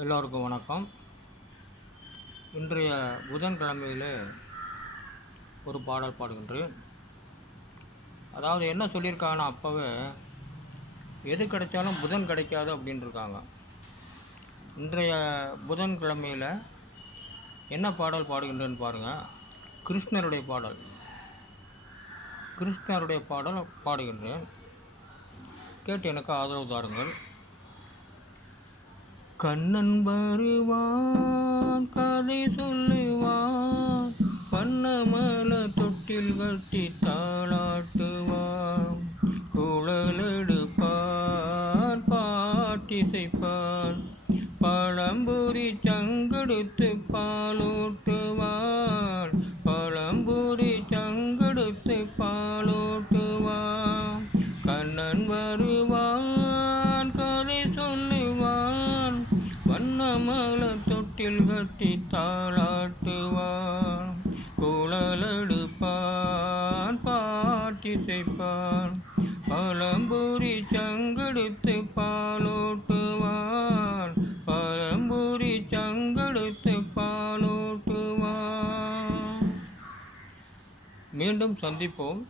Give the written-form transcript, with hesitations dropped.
எல்லோருக்கும் வணக்கம். இன்றைய புதன்கிழமையிலே ஒரு பாடல் பாடுகின்றேன். அதாவது என்ன சொல்லியிருக்காங்கன்னா, அப்போவே எது கிடைச்சாலும் புதன் கிடைக்காது அப்படின்ட்டுருக்காங்க. இன்றைய புதன்கிழமையில் என்ன பாடல் பாடுகின்றேன்னு பாருங்கள். கிருஷ்ணருடைய பாடல் பாடுகின்றேன். கேட்டு எனக்கு ஆதரவு தாருங்கள். கண்ணன் வருவான், கதை சொல்லுவான், வண்ணமல தொட்டில் கட்டி தாளாட்டுவான், குழலெடுப்பான், பாட்டிசைப்பான், பழம்புரி சங்கெடுத்து பாலூட்டுவான், பழம்புரி சங்கெடுத்து பாலூட்டுவான். கண்ணன் வருவான், கதை சொல்லுவான், வண்ணமல தொட்டில் கட்டி தாளாட்டுவான், குழலெடுப்பான், பாட்டிசைப்பான், பழம்புரி சங்கெடுத்து பாலூட்டுவான், பழம்புரி சங்கெடுத்து பாலூட்டுவான். மீண்டும் சந்திப்போம்.